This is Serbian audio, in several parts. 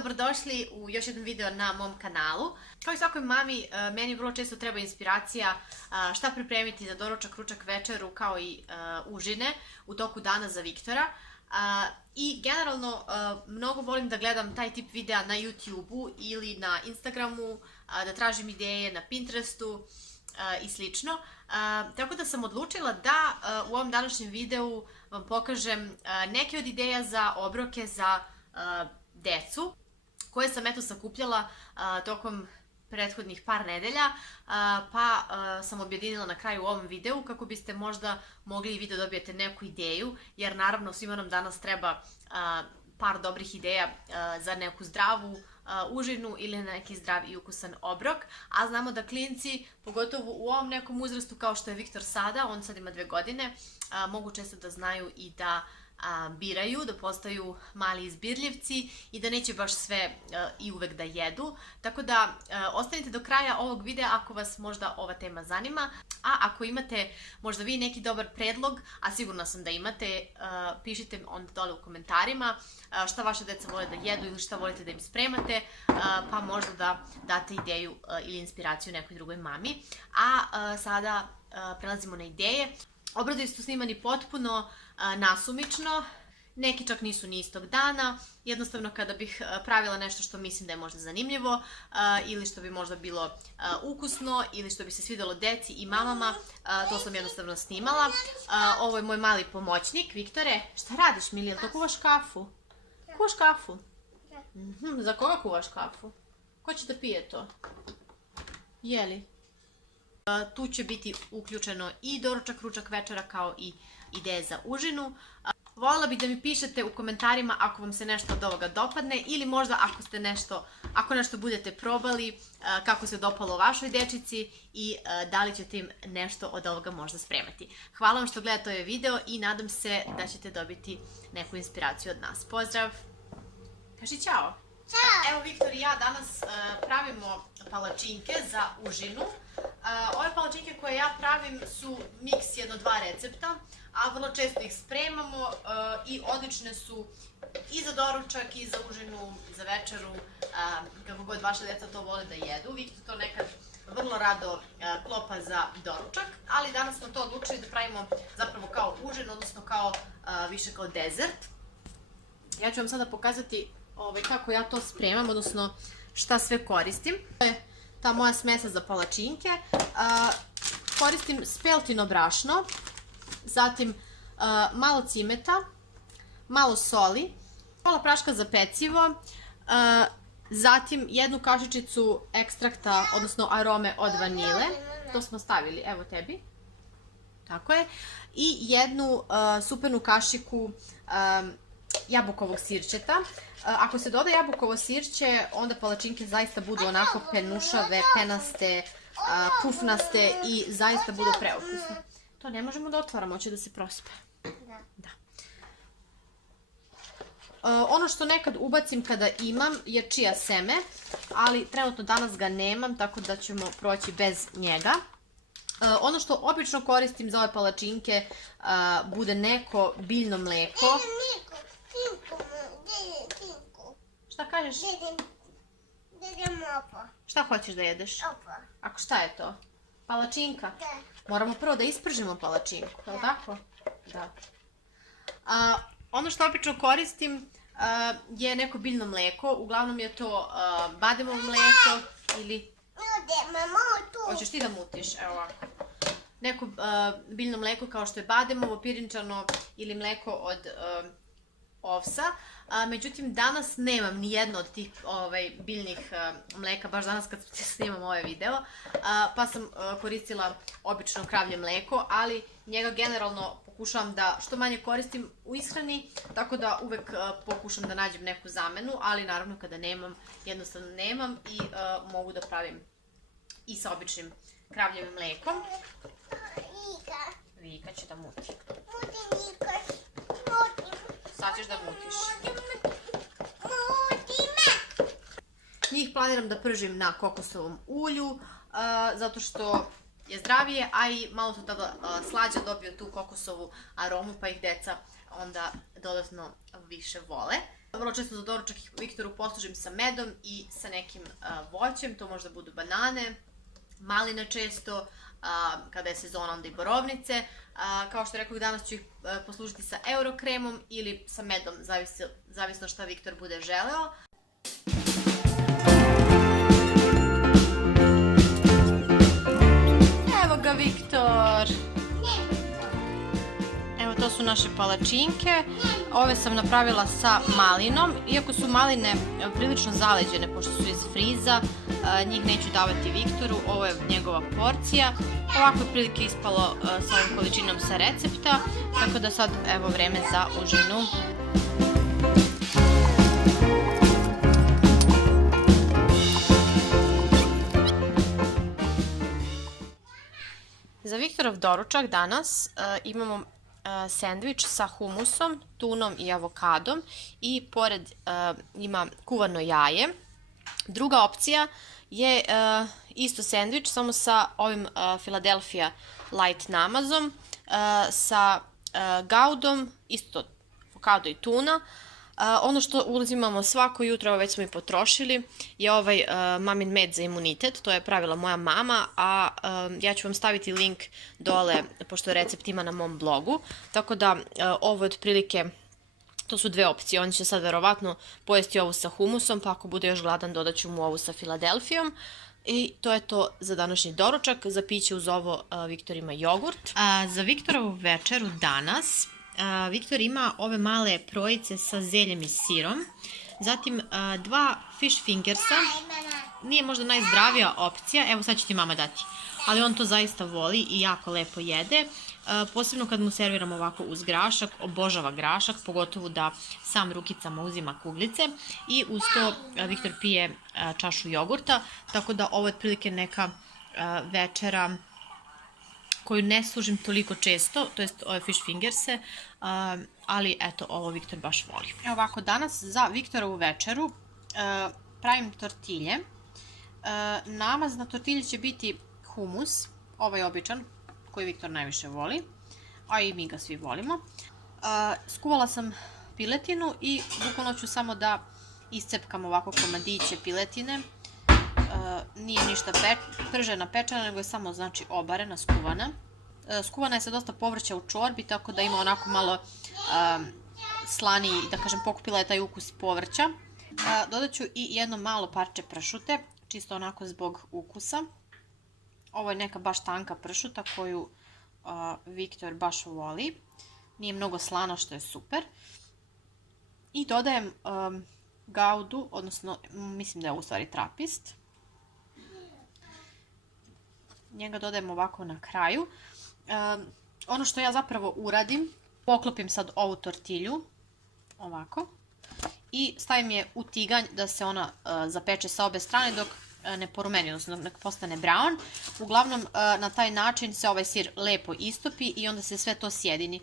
dobrodošli u još jedan video na mom kanalu. Kao i svakoj mami, meni vrlo često treba inspiracija šta pripremiti za doručak, ručak, večeru, kao i užine u toku dana za Viktora. I generalno mnogo volim da gledam taj tip videa na YouTube-u ili na Instagramu, da tražim ideje na Pinterestu i slično. Tako da sam odlučila da u ovom današnjem videu vam pokažem neke od ideja za obroke za decu koje sam eto sakupljala tokom prethodnih par nedelja, pa sam objedinila na kraju u ovom videu kako biste možda mogli i vi da dobijete neku ideju, jer naravno svima nam danas treba par dobrih ideja za neku zdravu užinu ili neki zdrav i ukusan obrok, a znamo da klinci, pogotovo u ovom nekom uzrastu kao što je Viktor sada, on sad ima 2 godine, mogu često da znaju i da biraju, da postaju mali izbirljivci i da neće baš sve i uvek da jedu. Tako da ostanite do kraja ovog videa ako vas možda ova tema zanima, a ako imate možda vi neki dobar predlog, a sigurna sam da imate, pišite onda dole u komentarima šta vaša deca vole da jedu ili šta volite da im spremate, pa možda da date ideju ili inspiraciju nekoj drugoj mami. A sada prelazimo na ideje. Obradovi su snimani potpuno nasumično, neki čak nisu ni istog dana, jednostavno kada bih pravila nešto što mislim da je možda zanimljivo ili što bi možda bilo ukusno ili što bi se svidelo deci i mamama, to sam jednostavno snimala. Ovo je moj mali pomoćnik. Viktore, šta radiš, mili, jel to kuvaš kafu? Kuvaš kafu? Za koga kuvaš kafu? Ko će da pije to? Jeli? Tu će biti uključeno i doručak, ručak, večera, kao i ideje za užinu. Voljela bih da mi pišete u komentarima ako vam se nešto od ovoga dopadne ili možda ako nešto budete probali, kako se dopalo vašoj dečici i da li ćete im nešto od ovoga možda spremati. Hvala vam što gledate ovaj video i nadam se da ćete dobiti neku inspiraciju od nas. Pozdrav! Kaži čao! Evo Viktor i ja danas pravimo palačinke za užinu. Ove palačinke koje ja pravim su miks jedno-dva recepta, a vrlo često ih spremamo i odlične su i za doručak, i za užinu, za večeru, kako god vaša deca to vole da jedu. Viktor to nekad vrlo rado klopa za doručak, ali danas smo to odlučili da pravimo zapravo kao užin, odnosno više kao dezert. Ja ću vam sada pokazati kako ja to spremam, odnosno šta sve koristim. To je ta moja smesa za palačinke. Koristim speltino brašno, zatim malo cimeta, malo soli, pola praška za pecivo, zatim jednu kašičicu ekstrakta, odnosno arome od vanile. To smo stavili, evo tebi. Tako je. I jednu supenu kašiku jabukovog sirćeta. Ako se doda jabukovo sirće, onda palačinke zaista budu onako penušave, penaste, pufnaste i zaista budu preukusne. To ne možemo da otvaramo, hoće da se prospe. Da. Ono što nekad ubacim kada imam je čija seme, ali trenutno danas ga nemam, tako da ćemo proći bez njega. Ono što obično koristim za ove palačinke bude neko biljno mleko. Šta kažeš? Jedem opa. Šta hoćeš da jedeš? Opa. Ako šta je to? Palačinka? Da. Moramo prvo da ispržimo palačinku, je li tako? Da. Ono što obično koristim je neko biljno mleko, uglavnom je to bademovo mleko ili... Hoćeš ti da mutiš? Evo ovako. Neko biljno mleko kao što je bademovo, pirinčano ili mleko od ovsa. Međutim, danas nemam ni jedno od tih biljnih mleka, baš danas kad snimam ovaj video, pa sam koristila obično kravlje mleko, ali njega generalno pokušavam da što manje koristim u ishrani, tako da uvek pokušam da nađem neku zamenu, ali naravno kada nemam, jednostavno nemam i mogu da pravim i sa običnim kravljevim mlekom. Vika će da muti. Sad ćeš da mutiš. Njih planiram da pržim na kokosovom ulju, zato što je zdravije, a i malo su tada slađa, dobiju tu kokosovu aromu, pa ih deca onda dodatno više vole. Vrlo često za doručak Viktoru poslužim sa medom i sa nekim voćem, to možda budu banane, maline često, kada je sezona onda i borovnice. Kao što rekao, danas ću ih poslužiti sa eurokremom ili sa medom, zavisno šta Viktor bude želeo. Evo ga Viktor! Evo, to su naše palačinke. Ove sam napravila sa malinom. Iako su maline prilično zaleđene, pošto su iz friza, njih neću davati Viktoru. Ovo je njegova porcija. Ovako je prilike ispalo sa ovom količinom sa recepta. Tako da sad, evo, vreme za užinu. Za Viktorov doručak danas imamo sendvič sa humusom, tunom i avokadom i pored ima kuvano jaje. Druga opcija je isto sendvič, samo sa ovim Philadelphia light namazom, sa gaudom, isto avokado i tuna. Ono što uzimamo svako jutro, već smo i potrošili, je ovaj mamin med za imunitet. To je pravila moja mama, a ja ću vam staviti link dole, pošto recept ima na mom blogu. Tako da ovo je otprilike, to su dve opcije. On će sad verovatno pojesti ovu sa humusom, pa ako bude još gladan dodat ću mu ovu sa Philadelphijom. I to je to za današnji doručak. Za piće uz ovo Viktor ima jogurt. Za Viktorovu večeru danas Viktor ima ove male projice sa zeljem i sirom, zatim dva fish fingersa, nije možda najzdravija opcija, evo sad će ti mama dati, ali on to zaista voli i jako lepo jede, posebno kad mu serviram ovako uz grašak, obožava grašak, pogotovo da sam rukicama uzima kuglice i uz to Viktor pije čašu jogurta, tako da ovo je otprilike neka večera koju ne služim toliko često, to jest ove fish fingerse, ali eto, ovo Viktor baš voli. Evo ovako, danas za Viktorovu večeru pravim tortilje. Namaz na tortilji će biti humus, ovaj običan, koji Viktor najviše voli, a i mi ga svi volimo. Skuvala sam piletinu i bukvalno ću samo da iscepkam ovako komadiće piletine. Nije ništa pržena, pečena, nego je samo, znači, obarena, skuvana. Skuvana je sa dosta povrća u čorbi, tako da ima onako malo slaniji, da kažem, pokupila je taj ukus povrća. Dodat ću i jedno malo parče pršute, čisto onako zbog ukusa. Ovo je neka baš tanka pršuta koju Viktor baš voli. Nije mnogo slana, što je super. I dodajem gaudu, odnosno mislim da je u stvari trapist. Njega dodajem ovako na kraju. Ono što ja zapravo uradim, poklopim sad ovu tortilju, ovako, i stavim je u tiganj da se ona zapeče sa obe strane dok ne porumeni, odnosno dok postane brown. Uglavnom, na taj način se ovaj sir lepo istopi i onda se sve to sjedini.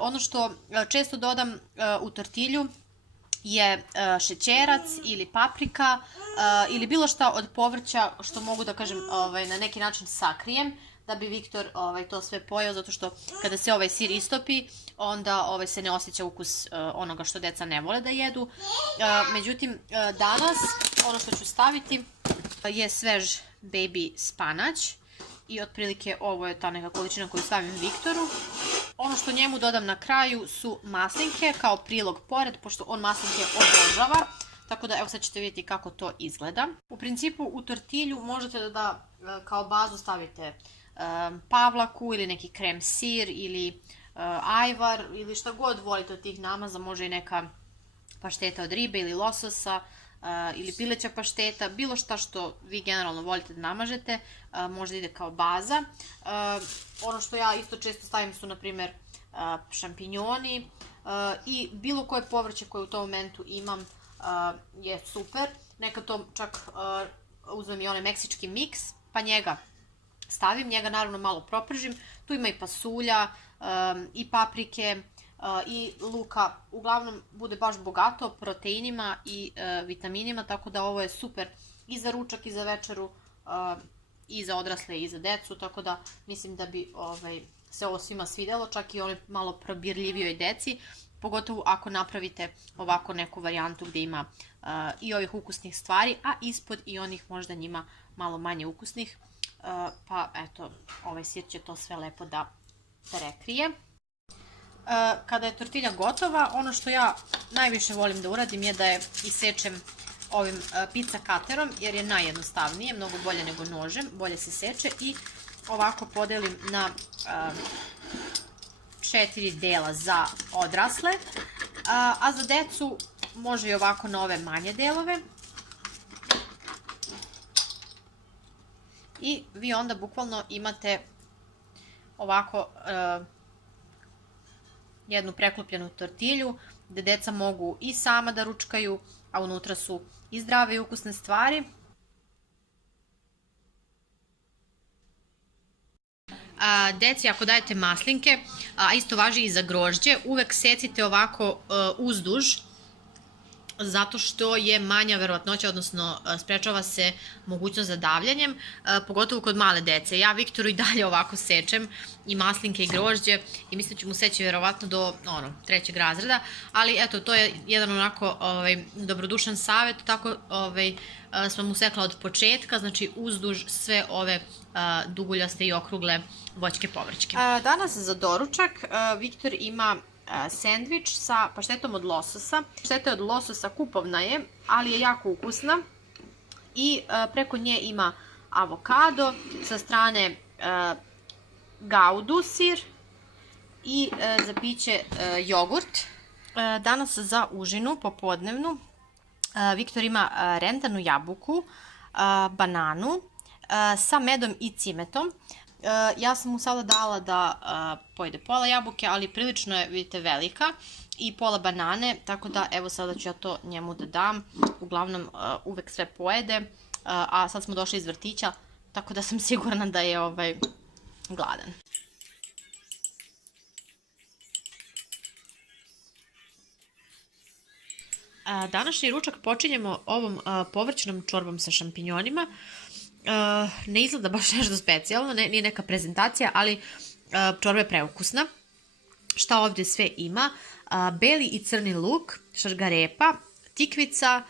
Ono što često dodam u tortilju je šećerac ili paprika ili bilo šta od povrća što mogu da kažem na neki način sakrijem da bi Viktor to sve pojeo, zato što kada se ovaj sir istopi onda se ne osjeća ukus onoga što deca ne vole da jedu. Međutim, danas ono što ću staviti je svež baby spanać i otprilike ovo je ta neka količina koju stavim Viktoru. Ono što njemu dodam na kraju su maslinke kao prilog pored, pošto on maslinke obožava. Tako da evo sad ćete vidjeti kako to izgleda. U principu u tortilju možete da kao bazu stavite pavlaku ili neki krem sir ili ajvar ili šta god volite od tih namaza. Može i neka pašteta od ribe ili lososa ili pileća pašteta, bilo šta što vi generalno volite da namažete, možda ide kao baza. Ono što ja isto često stavim su, na primjer, šampinjoni i bilo koje povrće koje u tom momentu imam je super. Nekad to čak uzmem i onaj meksički miks, pa njega stavim, njega naravno malo propržim. Tu ima i pasulja, i paprike, i luka. Uglavnom bude baš bogato proteinima i vitaminima, tako da ovo je super i za ručak i za večeru i za odrasle i za decu, tako da mislim da bi se ovo svima svidjelo, čak i onoj malo probirljivijoj deci. pogotovo ako napravite ovako neku varijantu gdje ima i ovih ukusnih stvari, a ispod i onih možda njima malo manje ukusnih. Pa eto, ovaj sir će to sve lepo da prekrije. Kada je tortilja gotova, ono što ja najviše volim da uradim je da je isečem ovim pizza cuterom, jer je najjednostavnije, mnogo bolje nego nožem, bolje se seče, i ovako podelim na 4 dela za odrasle, a za decu može i ovako na ove manje delove. I vi onda bukvalno imate ovako jednu preklopljenu tortilju gdje deca mogu i sama da ručkaju, a unutra su i zdrave i ukusne stvari. Deci, ako dajete maslinke, a isto važi i za grožđe, uvek secite ovako uzduž, zato što je manja verovatnoća, odnosno sprečava se mogućnost za davljanjem, pogotovo kod male dece. Ja Viktoru i dalje ovako sečem i maslinke i grožđe i mislim da ću mu seći verovatno do 3. razreda, ali eto, to je jedan onako dobrodušan savjet, tako sam mu sekla od početka, znači uzduž sve ove duguljaste i okrugle voćke povrćke. Danas za doručak Viktor ima sendvič sa paštetom od lososa. Pašteta od lososa kupovna je, ali je jako ukusna i preko nje ima avokado, sa strane gaudu sir i za piće jogurt. Danas za užinu popodnevnu Viktor ima rendanu jabuku, bananu sa medom i cimetom. Ja sam mu sada dala da pojede pola jabuke, ali prilično je, vidite, velika, i pola banane, tako da evo sada ću ja to njemu da dam. Uglavnom uvek sve pojede, a sad smo došli iz vrtića, tako da sam sigurna da je gladan. Današnji ručak počinjemo ovom povrćnom čorbom sa šampinjonima. Ne izgleda baš nešto specijalno, nije neka prezentacija, ali čorba je preukusna. Šta ovdje sve ima? Beli i crni luk, šargarepa, tikvica,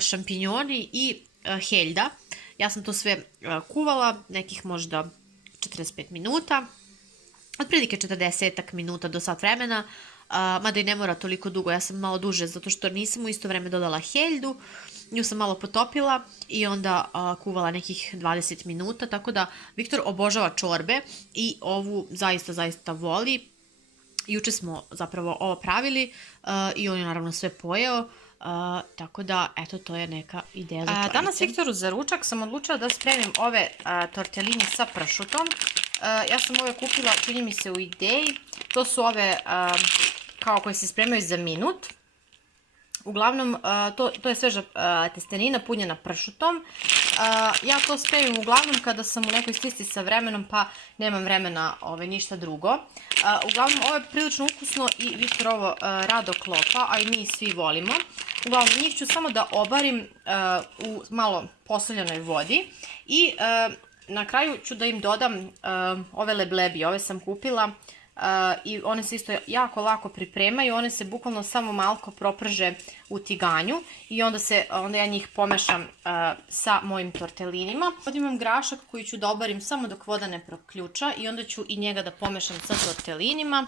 šampinjoni i heljda. Ja sam to sve kuvala, nekih možda 45 minuta, otprilike 40 minuta do sat vremena, mada i ne mora toliko dugo, ja sam malo duže zato što nisam u isto vreme dodala heljdu. Nju sam malo potopila i onda kuvala nekih 20 minuta, tako da Viktor obožava čorbe i ovu zaista voli. Juče smo zapravo ovo pravili i on je naravno sve pojeo, tako da eto, to je neka ideja za čorbice. Danas Viktoru za ručak sam odlučila da spremim ove tortellini sa pršutom. Ja sam ove kupila, čini mi se, u Ideji. To su ove kao koje se spremaju za minut. Uglavnom, to je sveža testenina punjena pršutom. Ja to spremim uglavnom kada sam u nekoj stisci sa vremenom, pa nemam vremena ništa drugo. Uglavnom, ovo je prilično ukusno i Viktor ovo rado klopa, a i mi svi volimo. Uglavnom, njih ću samo da obarim u malo posoljenoj vodi i na kraju ću da im dodam ove leblebije. Ove sam kupila i one se isto jako lako pripremaju, one se bukvalno samo malko proprže u tiganju i onda ja njih pomešam sa mojim tortellinima. Ovdje imam grašak koji ću da obarim samo dok voda ne proključa i onda ću i njega da pomešam sa tortellinima,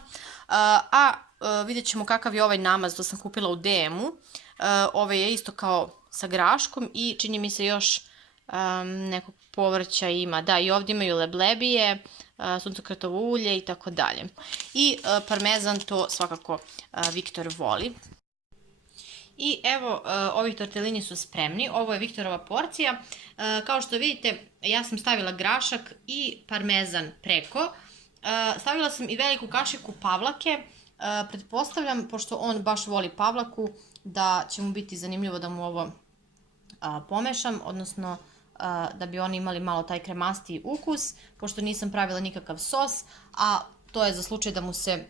a vidjet ćemo kakav je ovaj namaz, to sam kupila u DM-u. Ovaj je isto kao sa graškom i čini mi se još nekog povrća ima. Da, i ovdje imaju leblebije, suncokretovo ulje i tako dalje. I parmezan, to svakako Viktor voli. I evo, ovi tortellini su spremni. Ovo je Viktorova porcija. Kao što vidite, ja sam stavila grašak i parmezan preko. Stavila sam i veliku kašiku pavlake. Pretpostavljam, pošto on baš voli pavlaku, da će mu biti zanimljivo da mu ovo pomešam, odnosno da bi oni imali malo taj kremastiji ukus, pošto nisam pravila nikakav sos, a to je za slučaj da mu se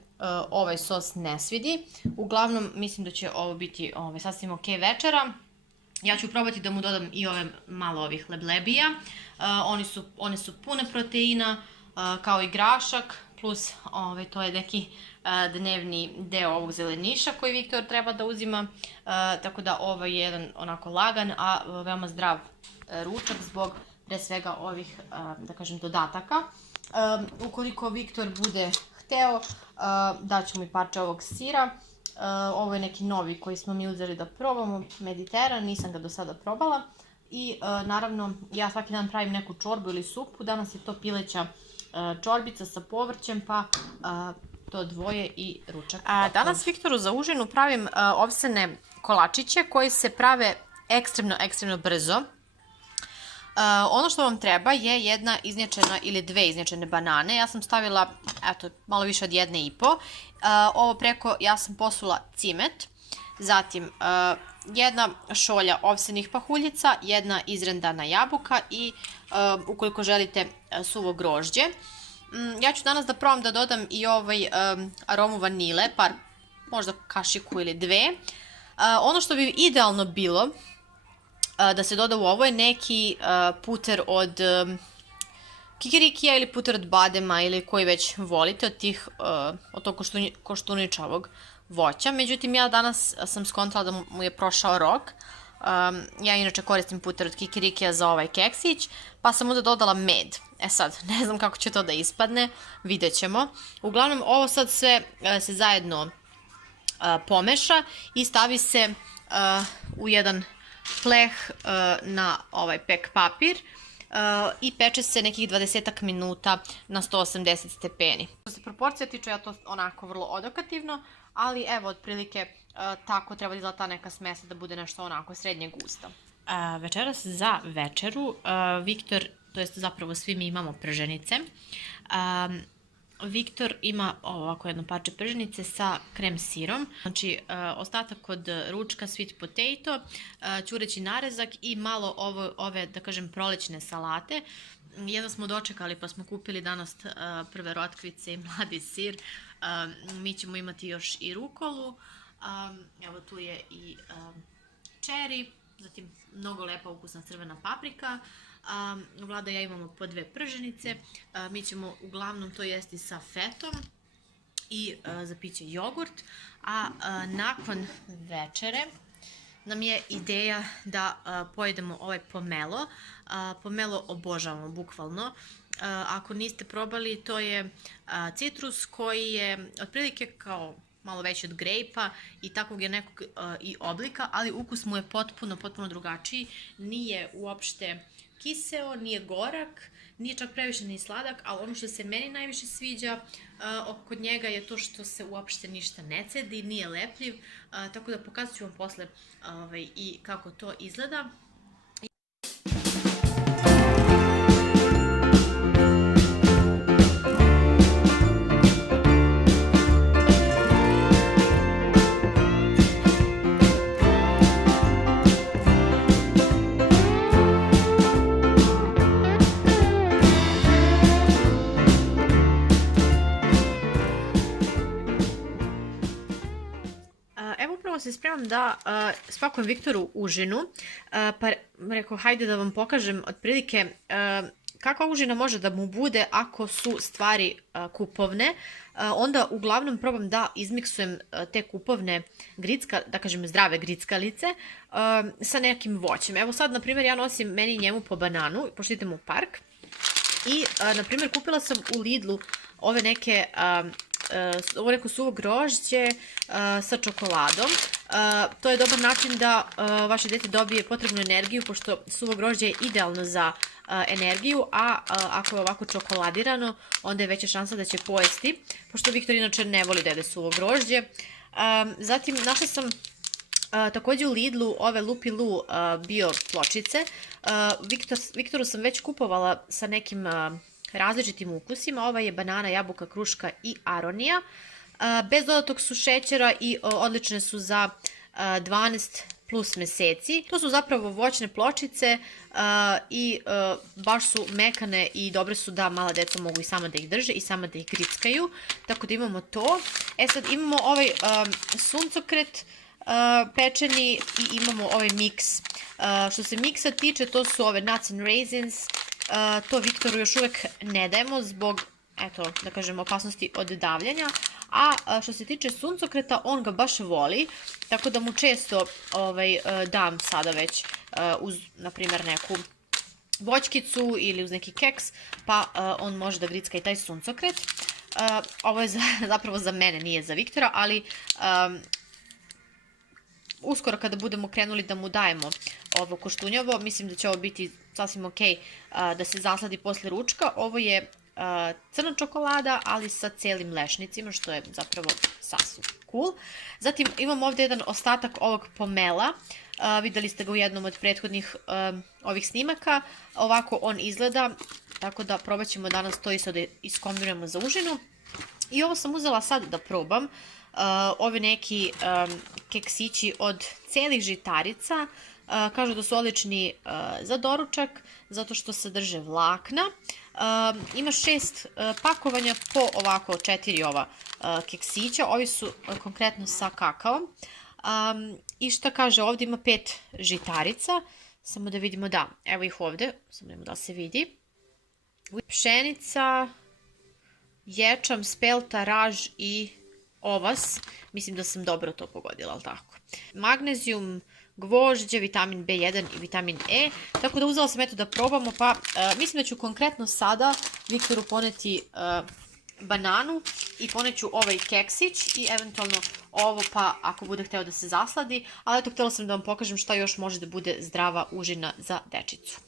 ovaj sos ne svidi. Uglavnom, mislim da će ovo biti sasvim ok večera. Ja ću probati da mu dodam i malo ovih leblebija. One su pune proteina, kao i grašak, plus to je neki dnevni deo ovog zeleniša koji Viktor treba da uzima, tako da ovo je jedan onako lagan, a veoma zdrav ručak zbog pre svega ovih, da kažem, dodataka. Ukoliko Viktor bude hteo, daću mi parče ovog sira. Ovo je neki novi koji smo mi uzeli da probamo, mediteran, nisam ga do sada probala. I naravno, ja svaki dan pravim neku čorbu ili supu, danas je to pileća čorbica sa povrćem, pa to dvoje i ručak. Danas Viktoru za užinu pravim ovsene kolačiće koji se prave ekstremno brzo. Ono što vam treba je jedna iznječena ili dve iznječene banane. Ja sam stavila, eto, malo više od 1,5. Ovo preko ja sam posula cimet. Zatim, jedna šolja ovsenih pahuljica, jedna izrendana jabuka i, ukoliko želite, suvo grožđe. Ja ću danas da probam da dodam i ovaj aromu vanile, par, možda kašiku ili dve. Ono što bi idealno bilo da se doda u ovo je neki puter od kikirikija ili puter od badema ili koji već volite od tog koštuničavog voća. Međutim, ja danas sam skontala da mu je prošao rok. Ja inače koristim puter od kikirikija za ovaj keksić, pa sam onda dodala med. E sad, ne znam kako će to da ispadne, vidjet ćemo. Uglavnom, ovo sad sve se zajedno pomeša i stavi se u jedan pleh na ovaj pek papir i peče se nekih 20 minuta na 180 stepeni. Što se proporcija tiče, ja to onako vrlo odokativno, ali evo, otprilike tako treba da izgleda ta neka smesa da bude nešto onako srednje gusto. Večeras za večeru Viktor, to jest zapravo svi mi imamo prženice. Viktor ima ovako jedno parče prženice sa krem sirom, znači ostatak od ručka sweet potato, ćureći narezak i malo ove, da kažem, prolećne salate. Jedno smo dočekali pa smo kupili danas prve rotkvice i mladi sir. Mi ćemo imati još i rukolu, evo tu je i čeri, zatim mnogo lepa ukusna crvena paprika. Vlada i ja imamo po 2 prženice, mi ćemo uglavnom to jesti sa fetom i za piće jogurt, a nakon večere nam je ideja da pojedemo ovaj pomelo. Pomelo obožavamo bukvalno. Ako niste probali, to je citrus koji je otprilike kao malo veći od grejpa i takvog je nekog i oblika, ali ukus mu je potpuno drugačiji. Nije uopšte kiseo, nije gorak, nije čak previše ni sladak, ali ono što se meni najviše sviđa kod njega je to što se uopšte ništa ne cedi, nije lepljiv, tako da pokazat ću vam posle i kako to izgleda. Se spremam da spakujem Viktoru užinu, pa rekao hajde da vam pokažem otprilike kakva užina može da mu bude ako su stvari kupovne. Onda uglavnom probam da izmiksujem te kupovne da kažem zdrave grickalice sa nekim voćem. Evo sad, na primjer, ja nosim meni i njemu po bananu, pošto idemo u park. I, na primjer, kupila sam u Lidlu ove neke ovo neko suvo grožđe sa čokoladom. To je dobar način da vaše dete dobije potrebnu energiju, pošto suvo grožđe je idealno za energiju, a ako je ovako čokoladirano, onda je veća šansa da će pojesti, pošto Viktor inače ne voli da jede suvo grožđe. Zatim našla sam također u Lidlu ove Lupilu bio pločice. Viktoru sam već kupovala sa nekim različitim ukusima. Ova je banana, jabuka, kruška i aronija. Bez dodatog su šećera i odlične su za 12 plus meseci. To su zapravo voćne pločice i baš su mekane i dobre su da mala deca mogu i sama da ih drže i sama da ih grickaju. Tako da imamo to. E sad imamo ovaj suncokret pečeni i imamo ovaj miks. Što se miksa tiče, to su ove nuts and raisins. To Viktoru još uvek ne dajemo zbog eto, da kažem, opasnosti od davljenja. A što se tiče suncokreta, on ga baš voli, tako da mu često dam sada već uz, na primjer, neku voćkicu ili uz neki keks, pa on može da gricka i taj suncokret. Ovo je zapravo za mene, nije za Viktora, ali uskoro kada budemo krenuli da mu dajemo ovo koštunjavo, mislim da će ovo biti sasvim ok da se zasladi posle ručka. Ovo je crna čokolada, ali sa celim lešnicima, što je zapravo sasvim cool. Zatim imam ovdje jedan ostatak ovog pomela. Videli ste ga u jednom od prethodnih ovih snimaka. Ovako on izgleda, tako da probat ćemo danas to isto da iskombinujemo za užinu. I ovo sam uzela sad da probam. Ovi neki keksići od celih žitarica. Kažu da su odlični za doručak, zato što sadrže vlakna. Ima 6 pakovanja po ovako 4 ova keksića. Ovi su konkretno sa kakaom. I šta kaže, ovdje ima 5 žitarica. Samo da vidimo, da, evo ih ovdje, samo da vidimo da se vidi. Pšenica, ječam, spelta, raž i ovas. Mislim da sam dobro to pogodila, ali tako. Magnezijum, gvožđe, vitamin B1 i vitamin E. Tako da uzela sam eto da probamo, pa mislim da ću konkretno sada Viktoru poneti bananu i poneću ovaj keksić i eventualno ovo, pa ako bude hteo da se zasladi. Ali eto, htjela sam da vam pokažem šta još može da bude zdrava užina za dečicu.